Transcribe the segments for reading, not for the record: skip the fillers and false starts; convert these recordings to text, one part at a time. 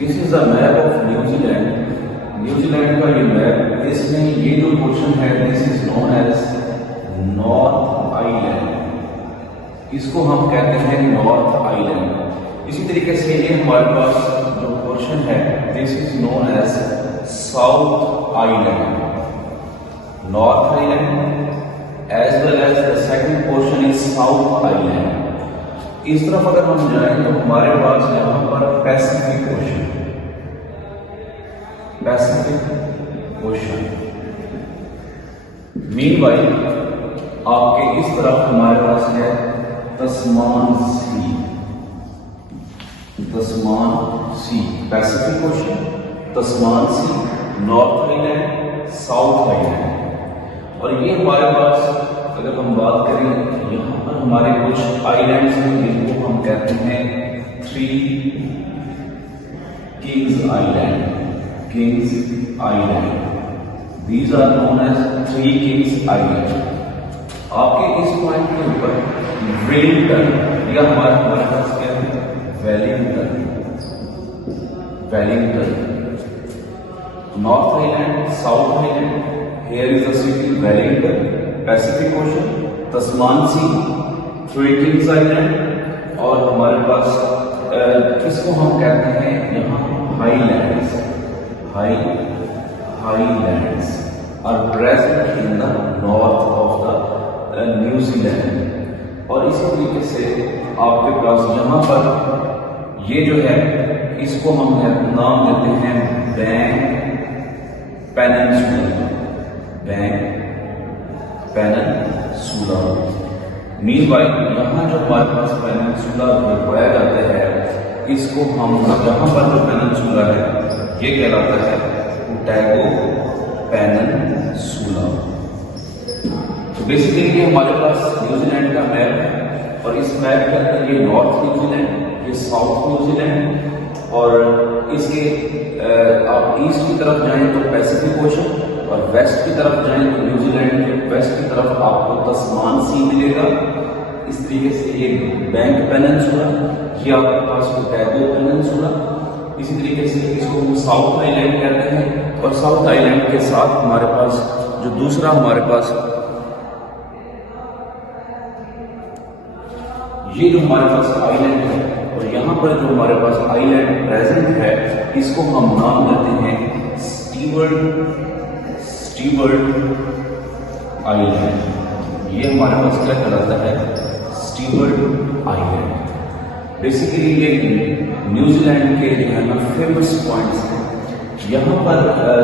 This is the map of New Zealand. New Zealand का ये map, इसमें ये जो पोर्शन है this is known as north island. इसको हम कहते हैं नॉर्थ आइलैंड। इसी तरीके से ये हमारे पास जो पोर्शन है this is known as South Island, North Island as well as the second portion is South Island. इस तरफ अगर हम जाएं तो हमारे पास यहां पर Pacific ocean, Pacific ocean. Meanwhile आपके इस तरफ हमारे पास है तस्मान सी, तस्मान सी, पैसिफिक ओशन, तस्मान सी, नॉर्थ आइलैंड, साउथ आइलैंड। और ये हमारे पास अगर हम बात करें यहां पर हमारे कुछ आइलैंड्स हैं जिनको हम कहते हैं Three Kings Island, Kings Island. These are known as Three Kings Island. आपके इस पॉइंट के ऊपर वेलिंगटन या हमारे पास क्या है Wellington, Wellington, north island, south island. Here is the city Wellington, Pacific ocean, Tasman C, three Kings island. और हमारे पास इसको हम कहते हैं यहाँ highlands, highlands are present in the north of the New Zealand. और इसी तरीके से आपके पास यहाँ पर ये जो है इसको हम नाम देते हैं bank peninsula, bank peninsula. Meanwhile यहाँ जो हमारे पास पेनिनसुला पाया जाता है इसको हम यहाँ पर जो पेनिनसुला है ये कहलाता है ओटेगो पेनिनसुला। तो बेसिकली ये हमारे पास न्यूजीलैंड का मैप है और इस मैप के अंदर ये नॉर्थ न्यूजीलैंड, ये साउथ न्यूजीलैंड और इसके आप ईस्ट की तरफ जाएं तो पैसिफिक ओशन और वेस्ट की तरफ जाएं तो न्यूजीलैंड के वेस्ट की तरफ आपको तस्मान सी मिलेगा। इस तरीके से ये बैंक पेनिनसुला, ये आपके पास ओटेगो पेनिनसुला। इसी तरीके से इसको हम साउथ आइलैंड कहते हैं और साउथ आइलैंड के साथ हमारे पास जो दूसरा हमारे पास ये जो हमारे पास आइलैंड है और यहाँ पर जो हमारे पास आइलैंड प्रेजेंट है इसको हम नाम देते हैं स्टीवर्ट आइलैंड। ये हमारे पास क्या कहलाता है स्टीवर्ट आइलैंड। बेसिकली ये न्यूजीलैंड के जो है ना फेमस पॉइंट्स हैं। यहाँ पर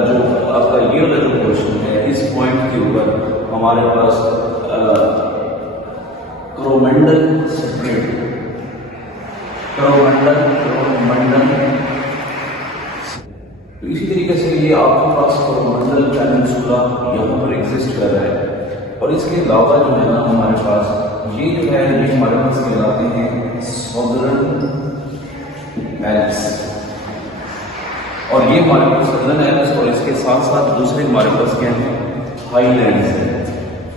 जो आपका ये वाला जो क्वेश्चन है इस पॉइंट के ऊपर हमारे पास कोरोमंडल स्ट्रेट, कोरोमंडल। तो इसी तरीके से ये आपके पास कोरोमंडल पेनिनसुला यहाँ पर एग्जिस्ट कर रहा है। और इसके अलावा जो है ना हमारे पास ये जो है ये हमारे पास कहलाते हैं सदर्न एल्प्स। और ये हमारे पास सदर्न एल्प्स और इसके साथ साथ दूसरे हमारे पास क्या है हाईलैंड्स है।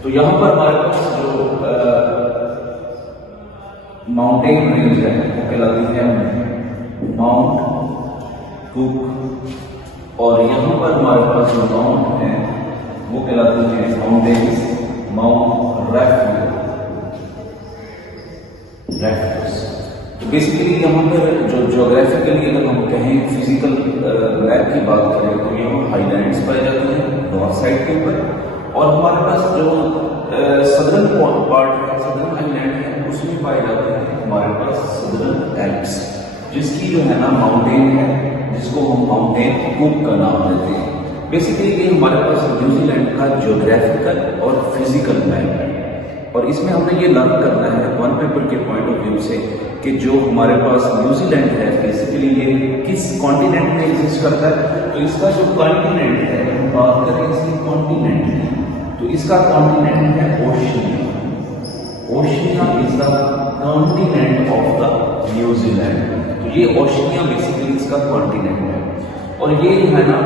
तो यहाँ पर हमारे पास जो माउंटेन रेंज है वो कहलाती है माउंट कुक और यहाँ पर हमारे पास जो माउंट है वो कहलाती है माउंटेन्स माउंट रैफ्टर्स। तो बेसिकली यहाँ पर जो ज्योग्राफिकली अगर हम कहें फिजिकल मैप की बात करें तो यहाँ हाईलैंड्स पाए जाते हैं नॉर्थ साइड के ऊपर और हमारे पास जो सदर्न पार्ट है सदर्न आइलैंड है उसमें पाए जाते हैं हमारे पास सदर्न एल्प्स जिसकी जो है ना माउंटेन है जिसको हम माउंटेन कुक का नाम देते हैं। बेसिकली ये हमारे पास न्यूजीलैंड का ज्योग्राफिकल और फिजिकल मैप है और इसमें हमने ये लर्न करना है वन पेपर के पॉइंट ऑफ व्यू से कि जो हमारे पास न्यूजीलैंड है बेसिकली ये किस कॉन्टिनेंट में एग्जिस्ट करता है। तो इसका जो कॉन्टिनेंट है हम बात करें इसकी कॉन्टिनेंट की तो इसका कॉन्टिनेंट है Oceania. Oceania is the continent of the New Zealand. तो ये ओशिनिया बेसिकली इसका कॉन्टिनेंट है और ये जो है ना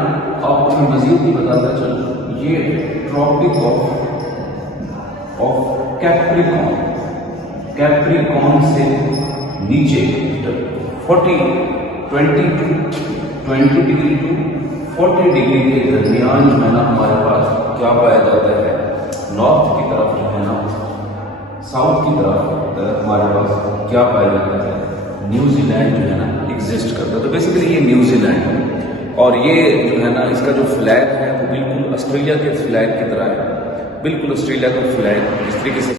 आपको मैं मजीद भी बताता चलूं ये ट्रॉपिक ऑफ कैप्रिकॉर्न से नीचे 40 20 डिग्री टू 40 डिग्री के दरमियान जो है ना हमारे पास क्या पाया जाता है, नॉर्थ की तरफ जो है ना, साउथ की तरफ हमारे पास क्या पाया जाता है, न्यूजीलैंड जो है ना एग्जिस्ट करता है। तो बेसिकली ये न्यूजीलैंड है और ये जो है ना इसका जो फ्लैग है वो बिल्कुल ऑस्ट्रेलिया के फ्लैग की तरह है, बिल्कुल ऑस्ट्रेलिया का फ्लैग इस तरीके से